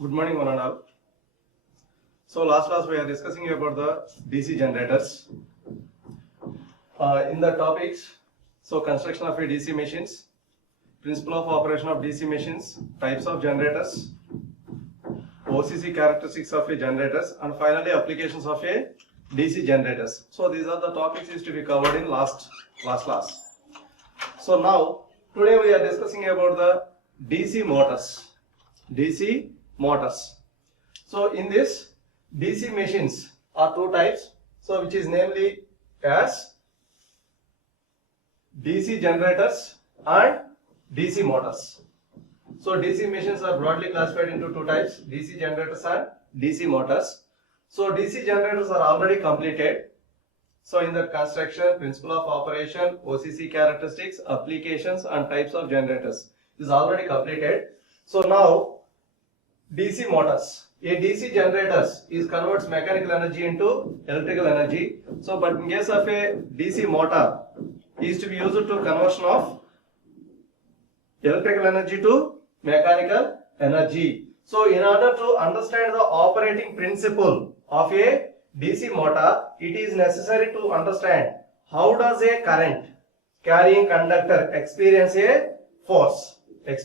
Good morning, one and all. So last class we are discussing about the DC generators. In the topics, so construction of a DC machines, principle of operation of DC machines, types of generators, OCC characteristics of a generators, and finally applications of a DC generators. So these are the topics is to be covered in last class. So now today we are discussing about the DC motors. DC motors. So in this DC machines are two types. So which is namely as DC generators and DC motors. So DC machines are broadly classified into two types, DC generators and DC motors. So DC generators are already completed. So in the construction, principle of operation, OCC characteristics, applications and types of generators is already completed. So now DC motors. A DC generators is converts mechanical energy into electrical energy. So but in case of a DC motor is to be used to conversion of electrical energy to mechanical energy. So in order to understand the operating principle of a DC motor, it is necessary to understand how does a current carrying conductor experience a force when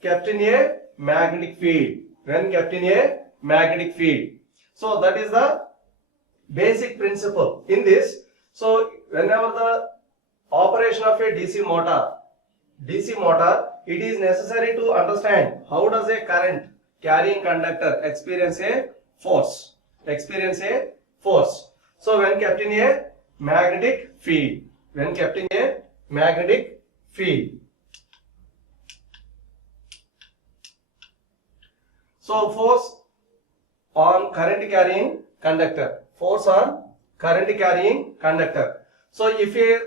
kept in a magnetic field. So that is the basic principle in this. So whenever the operation of a DC motor, it is necessary to understand how does a current carrying conductor experience a force. So when kept in a magnetic field, So force on current carrying conductor. So if a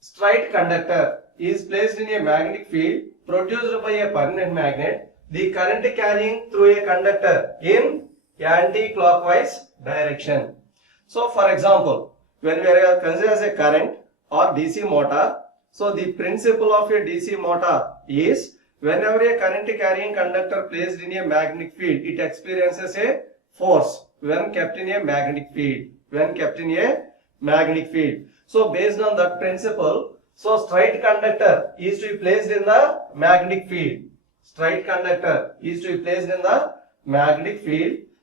straight conductor is placed in a magnetic field produced by a permanent magnet, the current carrying through a conductor in anti-clockwise direction. So for example, when we are considered as a current or DC motor, so the principle of a DC motor is whenever a current carrying conductor placed in a magnetic field, it experiences a force when kept in a magnetic field. So based on that principle, so straight conductor is to be placed in the magnetic field.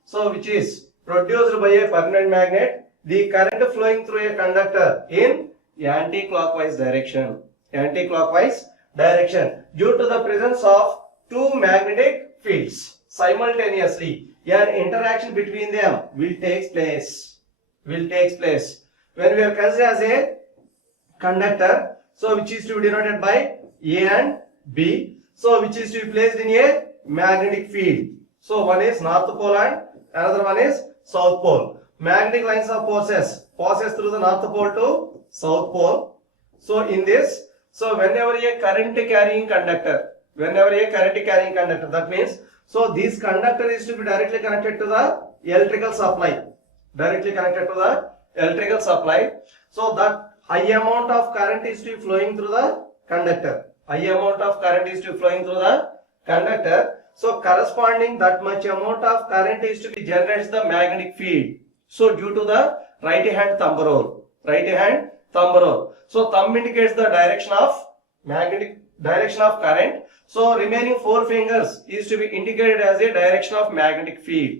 So which is produced by a permanent magnet, the current flowing through a conductor in anti-clockwise direction due to the presence of two magnetic fields simultaneously. An interaction between them will take place. When we are considered as a conductor, so which is to be denoted by A and B, so which is to be placed in a magnetic field. So one is north pole and another one is south pole. Magnetic lines of forces passes through the north pole to south pole. So in this, so whenever a current carrying conductor, that means, so this conductor is to be directly connected to the electrical supply. So that high amount of current is to be flowing through the conductor. So corresponding that much amount of current is to be generates the magnetic field. So due to the right hand thumb rule. So thumb indicates the direction of current. So remaining four fingers is to be indicated as a direction of magnetic field.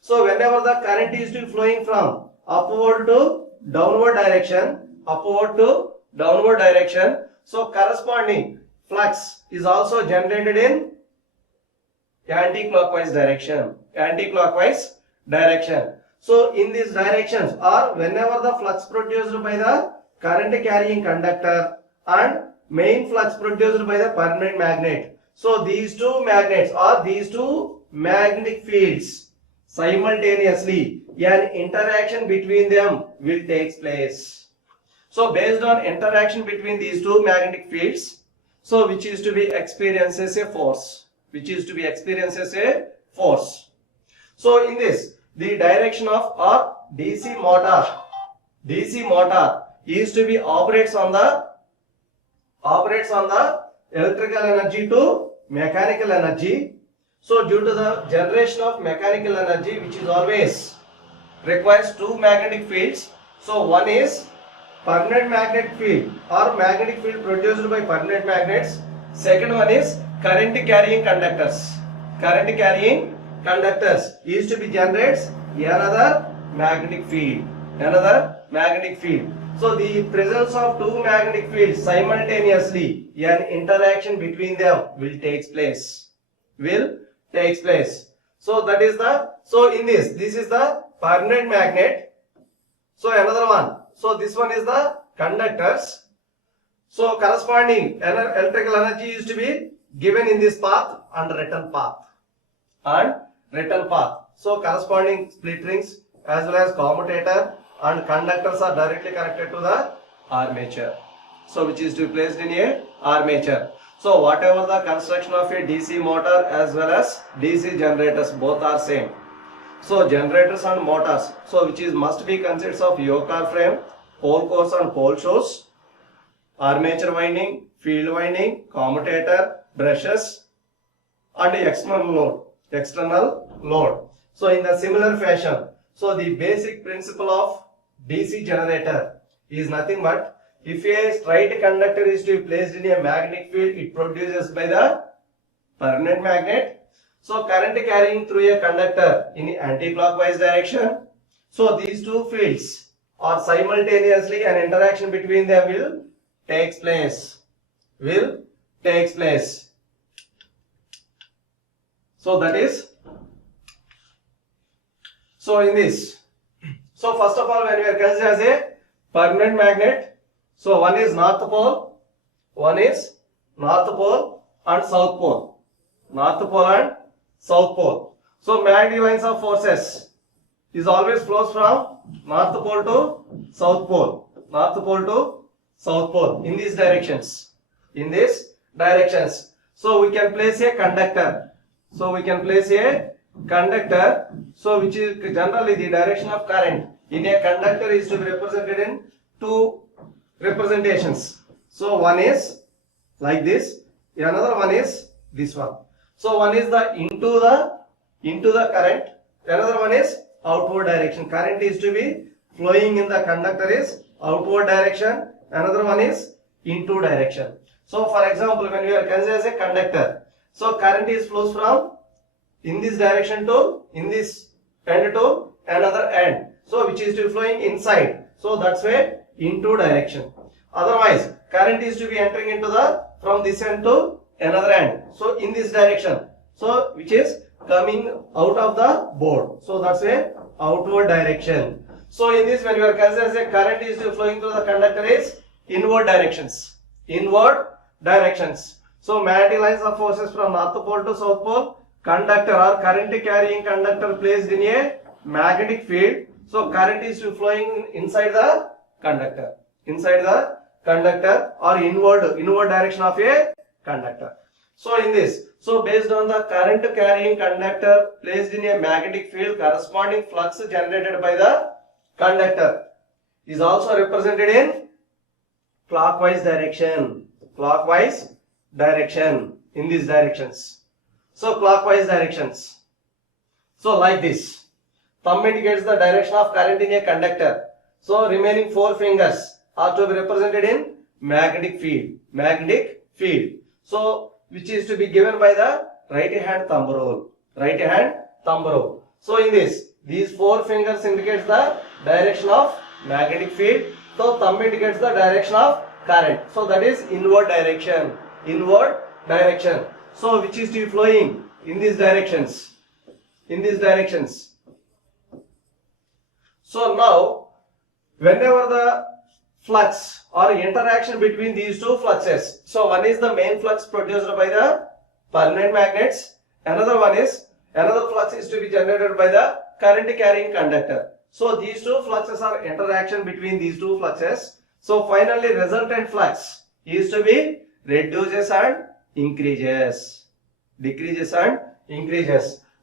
So whenever the current is to be flowing from upward to downward direction, so corresponding flux is also generated in anti-clockwise direction. So in these directions, or whenever the flux produced by the current carrying conductor and main flux produced by the permanent magnet, so these two magnets or these two magnetic fields simultaneously, an interaction between them will take place. So based on interaction between these two magnetic fields, so which is to be experiences a force. So in this, the direction of our DC motor is to be operates on the electrical energy to mechanical energy. So due to the generation of mechanical energy, which is always requires two magnetic fields. So one is permanent magnetic field or magnetic field produced by permanent magnets. Second one is current carrying conductors. Current carrying conductors used to be generates another magnetic field. Another magnetic field. So the presence of two magnetic fields simultaneously, an interaction between them will take place. So that is the, so in this is the permanent magnet. So another one. So this one is the conductors. So corresponding electrical energy is to be given in this path and written path. So corresponding split rings as well as commutator and conductors are directly connected to the armature. So which is to be placed in a armature. So whatever the construction of a DC motor as well as DC generators, both are same. So generators and motors, so which is must be consists of yoke or frame, pole cores and pole shoes, armature winding, field winding, commutator, brushes and external load. So in the similar fashion, so the basic principle of DC generator is nothing but if a straight conductor is to be placed in a magnetic field, it produces by the permanent magnet. So current carrying through a conductor in anti-clockwise direction. So these two fields are simultaneously, an interaction between them will take place. So that is, so in this, so first of all when we are considered as a permanent magnet, so one is north pole and south pole. So magnetic lines of forces is always flows from north pole to south pole. In these directions. So we can place a conductor. So which is generally the direction of current in a conductor is to be represented in two representations. So one is like this, another one is this one. So one is the into the current, another one is outward direction. Current is to be flowing in the conductor is outward direction, another one is into direction. So for example, when we are considered as a conductor, so current is flows from in this direction to in this end to another end. So which is to be flowing inside. So that's why into direction. Otherwise, current is to be entering into the from this end to another end. So in this direction. So which is coming out of the board. So that's why outward direction. So in this, when you are considered as a current is to be flowing through the conductor is inward directions. So magnetic lines of forces from north pole to south pole. Conductor or current carrying conductor placed in a magnetic field. So current is to be flowing inside the conductor or inward direction of a conductor. So in this, so based on the current carrying conductor placed in a magnetic field, corresponding flux generated by the conductor is also represented in clockwise direction in these directions. So clockwise directions. So like this, thumb indicates the direction of current in a conductor. So remaining four fingers are to be represented in magnetic field. So which is to be given by the right hand thumb rule. So in this, these four fingers indicates the direction of magnetic field. So thumb indicates the direction of current. So that is inward direction. So which is to be flowing in these directions. So now, whenever the flux or interaction between these two fluxes, so one is the main flux produced by the permanent magnets, another flux is to be generated by the current carrying conductor. So these two fluxes are interaction between these two fluxes. So finally resultant flux is to be reduces and increases.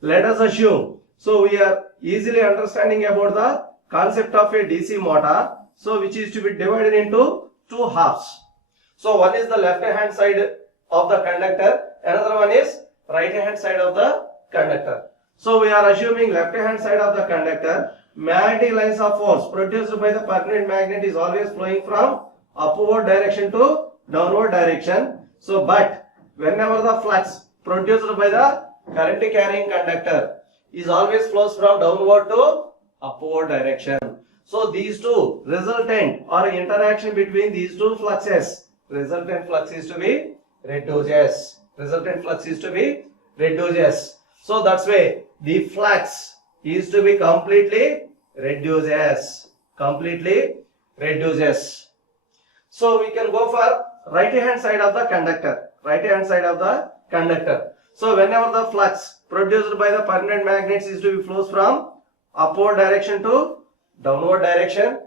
Let us assume, so we are easily understanding about the concept of a DC motor, so which is to be divided into two halves. So one is the left hand side of the conductor, another one is right hand side of the conductor. So we are assuming left hand side of the conductor, magnetic lines of force produced by the permanent magnet is always flowing from upward direction to downward direction. So but whenever the flux produced by the current carrying conductor is always flows from downward to upward direction. So these two resultant or interaction between these two fluxes, resultant flux is to be reduces. Resultant flux is to be reduces. So that's why the flux is to be completely reduces. Completely reduces. So we can go for right hand side of the conductor. Right hand side of the conductor. So whenever the flux produced by the permanent magnets is to be flows from upward direction to downward direction.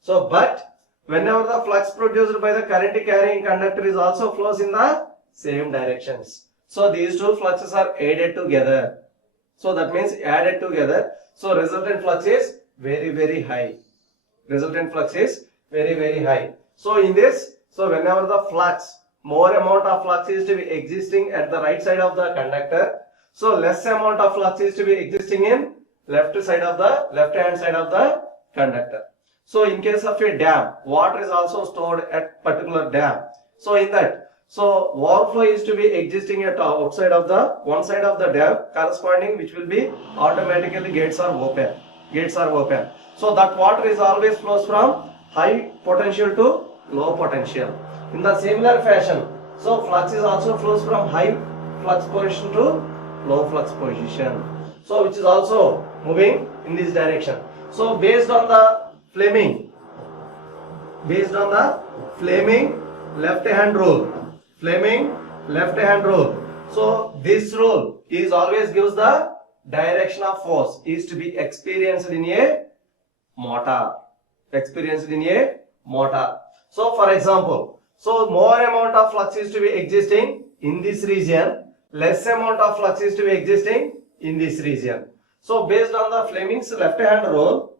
So but whenever the flux produced by the current carrying conductor is also flows in the same directions. So these two fluxes are added together. So that means added together. So resultant flux is very high. Resultant flux is very high. So in this, so whenever the flux, more amount of flux is to be existing at the right side of the conductor, so less amount of flux is to be existing in left hand side of the conductor. So in case of a dam, water is also stored at particular dam. So in that, so overflow is to be existing at outside of the one side of the dam, corresponding which will be automatically gates are open. Gates are open. So that water is always flows from high potential to low potential. In the similar fashion, so flux is also flows from high flux position to low flux position. So which is also moving in this direction. So based on the Fleming left hand rule. Fleming left hand rule. So this rule is always gives the direction of force is to be experienced in a motor. Experienced in a motor. So for example, so more amount of flux is to be existing in this region, less amount of flux is to be existing in this region. So based on the Fleming's left hand rule,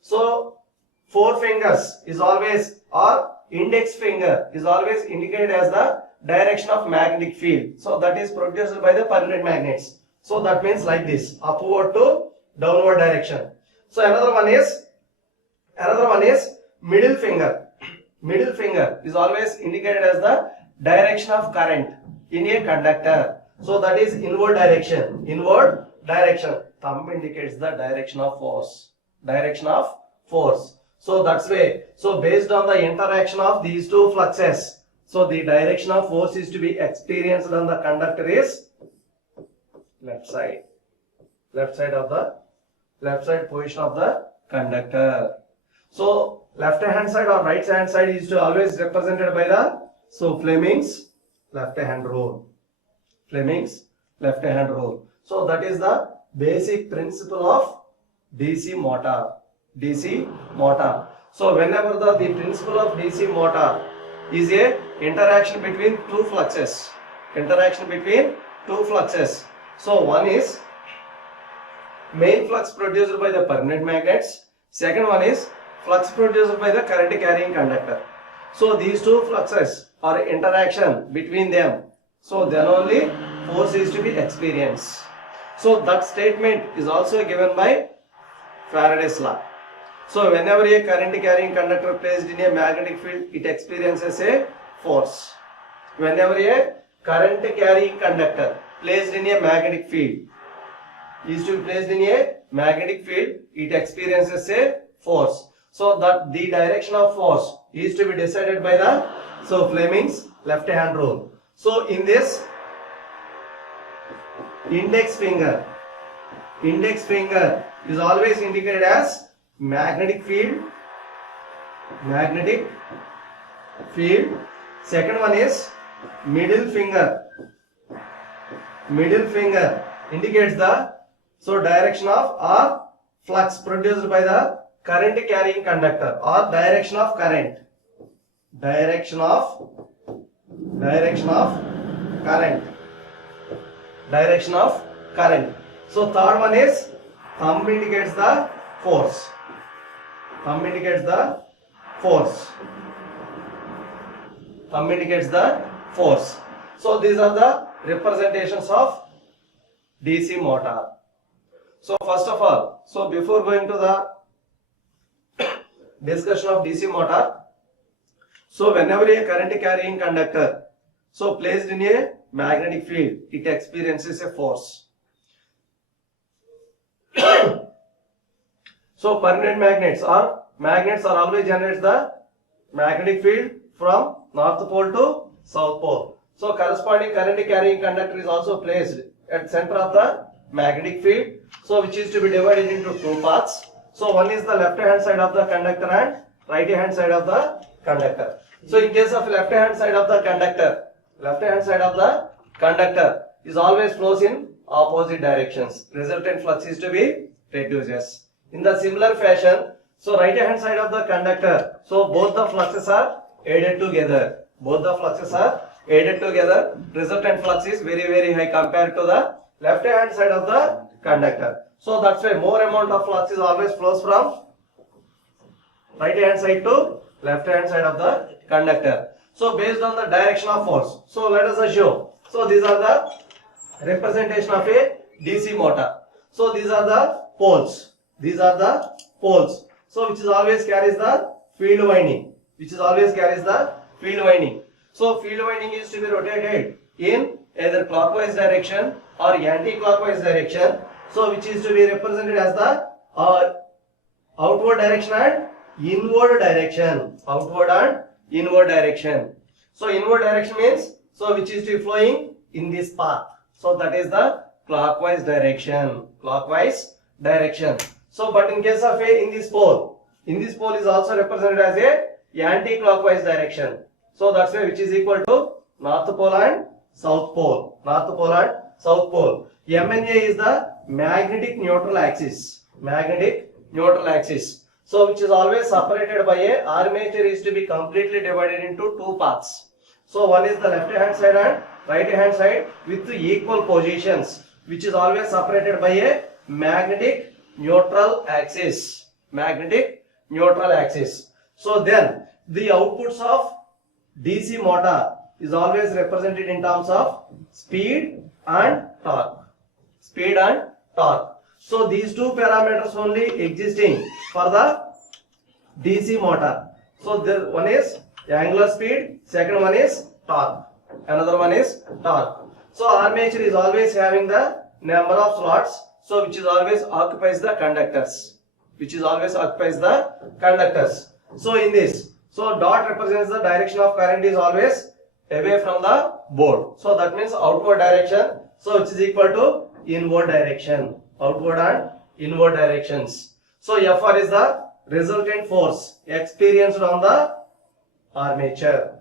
so four fingers is always, or index finger is always indicated as the direction of magnetic field. So that is produced by the permanent magnets. So that means like this, upward to downward direction. So another one is middle finger. Middle finger is always indicated as the direction of current in a conductor. So that is inward direction. Inward direction. Thumb indicates the direction of force. Direction of force. So that's way. So based on the interaction of these two fluxes, so the direction of force is to be experienced on the conductor is left side. Left side position of the conductor. So left hand side or right hand side is to always represented by the, so Fleming's left hand rule. Fleming's left hand rule. So that is the basic principle of DC motor. DC motor. So whenever the principle of DC motor is a interaction between two fluxes. Interaction between two fluxes. So one is main flux produced by the permanent magnets. Second one is flux produced by the current carrying conductor. So these two fluxes or interaction between them. So then only force is to be experienced. So that statement is also given by Faraday's law. So whenever a current carrying conductor placed in a magnetic field, it experiences a force. Whenever a current carrying conductor placed in a magnetic field is to be placed in a magnetic field, it experiences a force. So that the direction of force is to be decided by the, so Fleming's left hand rule. So in this, index finger is always indicated as magnetic field. Second one is middle finger indicates the, so direction of or flux produced by the current carrying conductor or direction of current. Direction of current. So third one is thumb indicates the force. Thumb Thumb indicates the force. So these are the representations of DC motor. So first of all, so before going to the discussion of DC motor, so whenever a current carrying conductor so placed in a magnetic field, it experiences a force. So permanent magnets are always generates the magnetic field from north pole to south pole. So corresponding current carrying conductor is also placed at center of the magnetic field, so which is to be divided into two parts. So one is the left hand side of the conductor and right hand side of the conductor. So in case of left hand side of the conductor is always flows in opposite directions. Resultant flux is to be reduces. In the similar fashion, so right hand side of the conductor, so both the fluxes are added together. Resultant flux is very high compared to the left hand side of the conductor. So that's why more amount of flux is always flows from right hand side to left hand side of the conductor. So based on the direction of force, so let us assume, so these are the representation of a DC motor. So these are the poles. So which is always carries the field winding. So field winding is to be rotated in either clockwise direction or anti-clockwise direction. So which is to be represented as the outward direction and inward direction. So inward direction means, so which is to be flowing in this path. So that is the clockwise direction. So but in case of in this pole is also represented as a anti-clockwise direction. So that's why which is equal to north pole and south pole. MNA is the magnetic neutral axis. So which is always separated by a armature is to be completely divided into two parts. So one is the left hand side and right hand side with equal positions, which is always separated by a magnetic neutral axis. So then the outputs of DC motor is always represented in terms of speed and torque. So these two parameters only existing for the DC motor. So the one is angular speed, second one is torque, another one is torque. So armature is always having the number of slots, so which is always occupies the conductors. So in this, so dot represents the direction of current is always away from the board. So that means outward direction, so which is equal to inward direction. Outward and inward directions. So Fr is the resultant force experienced on the armature.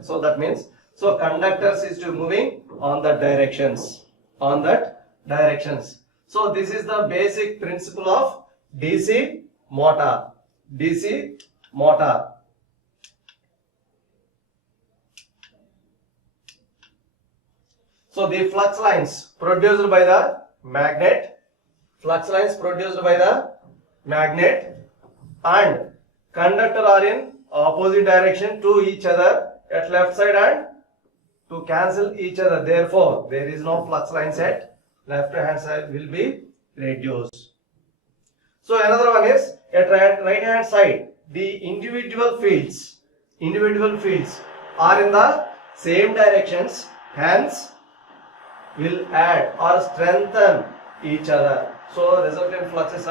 So that means, so conductors is to moving on that directions. So this is the basic principle of DC motor. So the flux lines produced by the magnet, and conductor are in opposite direction to each other at left side and to cancel each other. Therefore, there is no flux lines at left hand side will be reduced. So another one is at right hand side, the individual fields are in the same directions, hence will add or strengthen each other. So resultant fluxes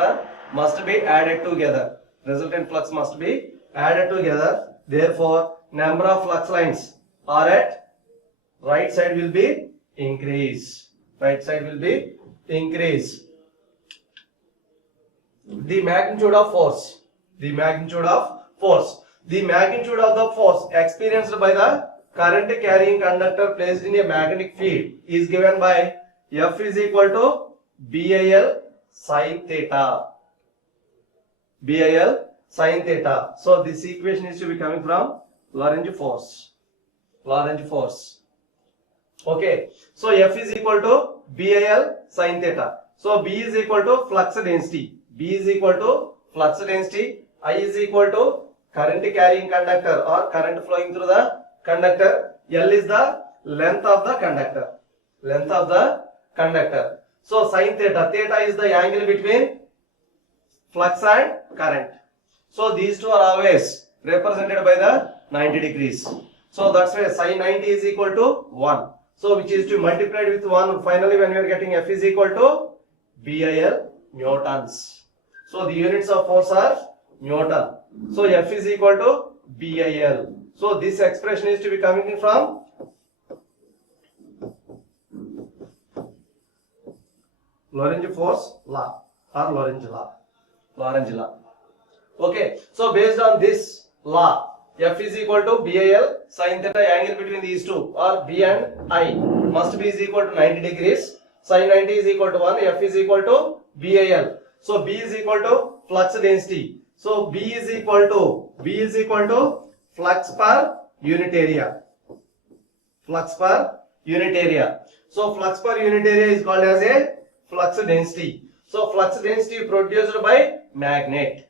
must be added together. Therefore, number of flux lines are at right side will be increase. The magnitude of force. The magnitude of the force experienced by the current carrying conductor placed in a magnetic field is given by F is equal to BIL sin theta. So this equation is to be coming from Lorentz force. Okay. So F is equal to BIL sin theta. So B is equal to flux density. I is equal to current carrying conductor or current flowing through the conductor. L is the length of the conductor. Length of the conductor. So sin theta. Theta is the angle between flux and current. So these two are always represented by the 90 degrees. So that's why sin 90 is equal to 1. So which is to multiply with 1. Finally when we are getting F is equal to BIL newtons. So the units of force are Newton. So F is equal to BIL. So this expression is to be coming from Lorentz force law or Lorentz law. Lorentz law. Okay. So based on this law, F is equal to BIL sin theta, angle between these two or B and I must be is equal to 90 degrees. Sin 90 is equal to 1. F is equal to BIL. So B is equal to flux density. So B is equal to flux per unit area. Flux per unit area. So flux per unit area is called as a flux density. So flux density produced by magnet.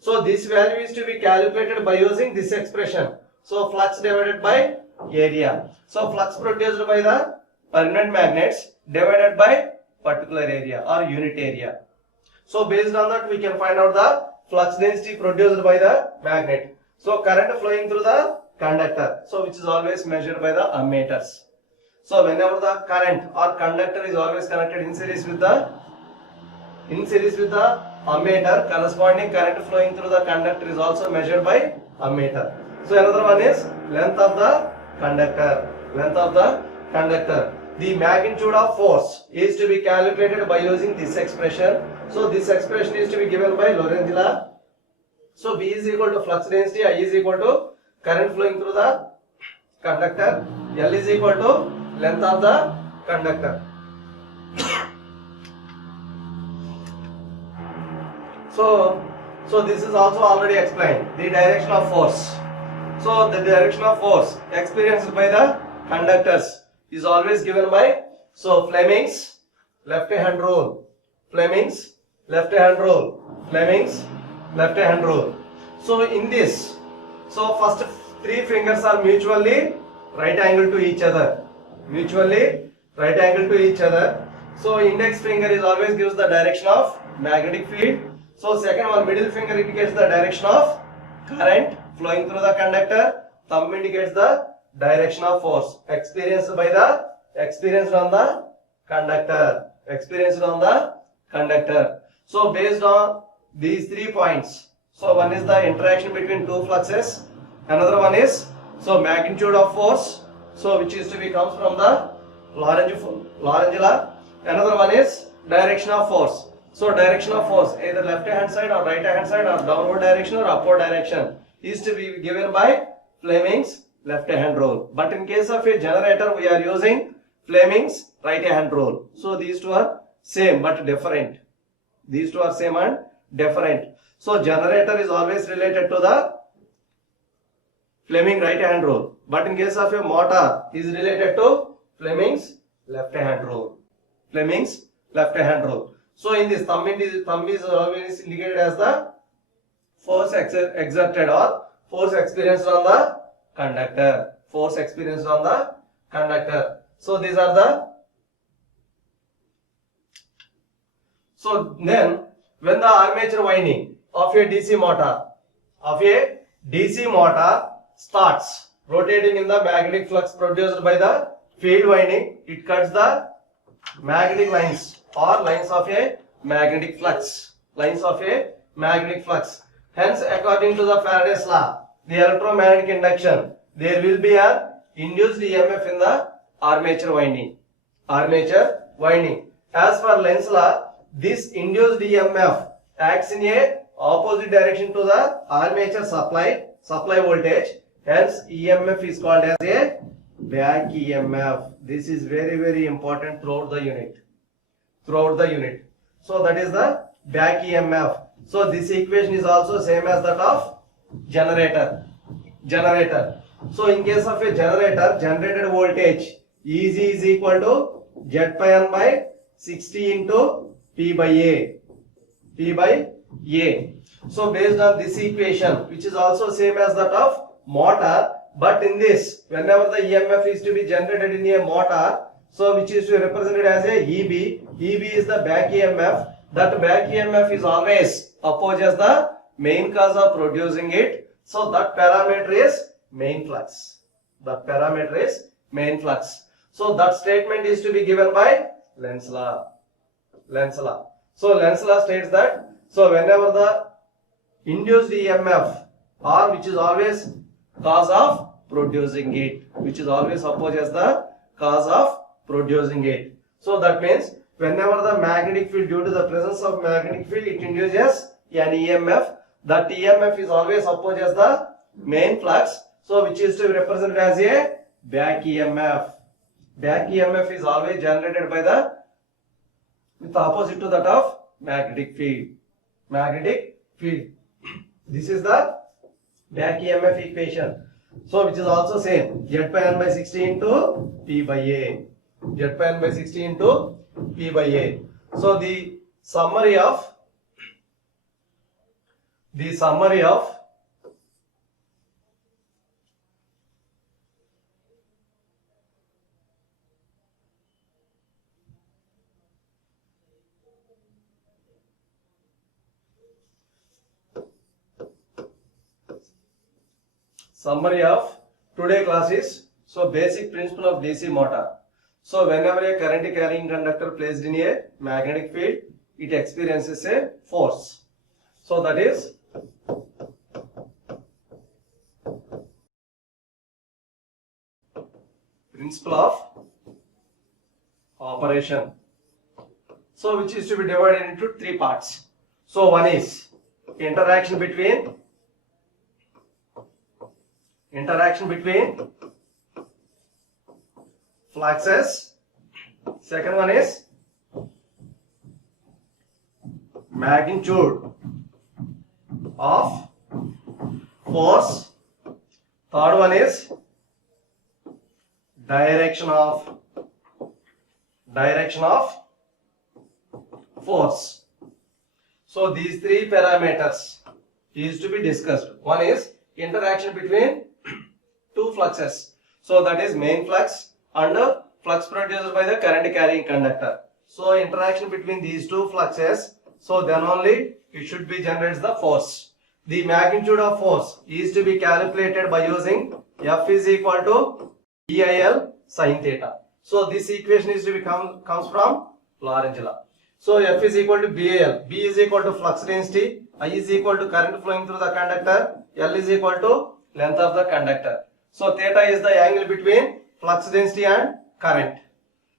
So this value is to be calculated by using this expression. So flux divided by area. So flux produced by the permanent magnets divided by particular area or unit area. So based on that we can find out the flux density produced by the magnet. So current flowing through the conductor. So which is always measured by the ammeters. So whenever the current or conductor is always connected in series with the ammeter, corresponding current flowing through the conductor is also measured by ammeter. So another one is length of the conductor. Length of the conductor. The magnitude of force is to be calculated by using this expression. So this expression is to be given by Lorentz law. So B is equal to flux density, I is equal to current flowing through the conductor, L is equal to length of the conductor. So this is also already explained. The direction of force. So the direction of force experienced by the conductors is always given by Fleming's left hand rule. Fleming's left hand rule. Fleming's left hand rule. So in this, first three fingers are mutually right angle to each other. Mutually right angle to each other. So index finger is always gives the direction of magnetic field. So second one, middle finger indicates the direction of current flowing through the conductor. Thumb indicates the direction of force experienced on the conductor. Experienced on the conductor. So based on these 3 points, so one is the interaction between two fluxes. Another one is magnitude of force, which is to be comes from the Lorentz law. Another one is direction of force. So direction of force, either left hand side or right hand side or downward direction or upward direction, is to be given by Fleming's left hand rule. But in case of a generator, we are using Fleming's right hand rule. So these two are same but different. These two are same and different. So generator is always related to the Fleming right hand rule. But in case of a motor, is related to Fleming's left hand rule. Fleming's left hand rule. So in this, thumb is always indicated as the force exerted or force experienced on the conductor. Force experienced on the conductor. So these are the. So then, when the armature winding of a DC motor starts rotating in the magnetic flux produced by the field winding, it cuts the magnetic lines or lines of a magnetic flux. Lines of a magnetic flux. Hence, according to the Faraday's law, the electromagnetic induction, there will be an induced EMF in the armature winding. Armature winding. As per Lenz's law, this induced EMF acts in a opposite direction to the armature supply voltage. Hence, EMF is called as a back EMF. This is very, very important throughout the unit. So that is the back EMF. So this equation is also same as that of generator. So in case of a generator, generated voltage EG is equal to Z pi N by 60 into P by A. So based on this equation, which is also same as that of motor, but in this, whenever the EMF is to be generated in a motor, so which is to be represented as a EB. EB is the back EMF. That back EMF is always opposes the main cause of producing it. So that parameter is main flux. That parameter is main flux. So that statement is to be given by Lenz law. Lenz law. So Lenz law states that, so whenever the induced EMF, or which is always cause of producing it, which is always opposes the cause of producing it. So that means whenever the magnetic field, due to the presence of magnetic field, it induces an EMF. That EMF is always opposes the main flux. So which is to be represented as a back EMF. Back EMF is always generated by the with opposite to that of magnetic field. Magnetic field. This is the back EMF equation. So which is also same, Z pi n by 60 into P by A. Z pi n by 60 into P by A. So the summary of today class is, so basic principle of DC motor. So whenever a current carrying conductor placed in a magnetic field, it experiences a force. So that is principle of operation. So which is to be divided into three parts. So one is interaction between fluxes. Second one is magnitude of force. Third one is direction of force. So these three parameters is to be discussed. One is interaction between two fluxes. So that is main flux and flux produced by the current carrying conductor. So interaction between these two fluxes, so then only it should be generates the force. The magnitude of force is to be calculated by using F is equal to BIL sin theta. So this equation is to be comes from Lorentz law. So F is equal to BIL. B is equal to flux density. I is equal to current flowing through the conductor. L is equal to length of the conductor. So theta is the angle between flux density and current.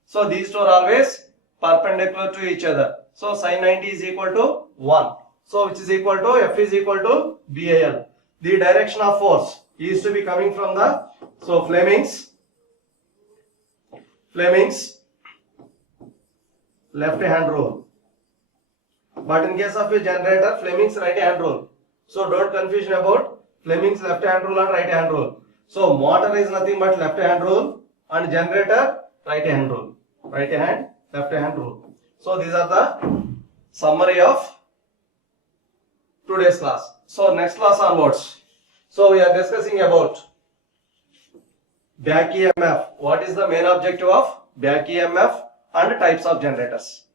So these two are always perpendicular to each other. So sin 90 is equal to 1. So which is equal to F is equal to BIL. The direction of force is to be coming from the, so Fleming's left hand rule. But in case of a generator, Fleming's right hand rule. So don't confusion about Fleming's left hand rule and right hand rule. So motor is nothing but left hand rule and generator right hand rule. Right hand, left hand rule. So these are the summary of today's class. So next class onwards. So we are discussing about back EMF. What is the main objective of back EMF and types of generators?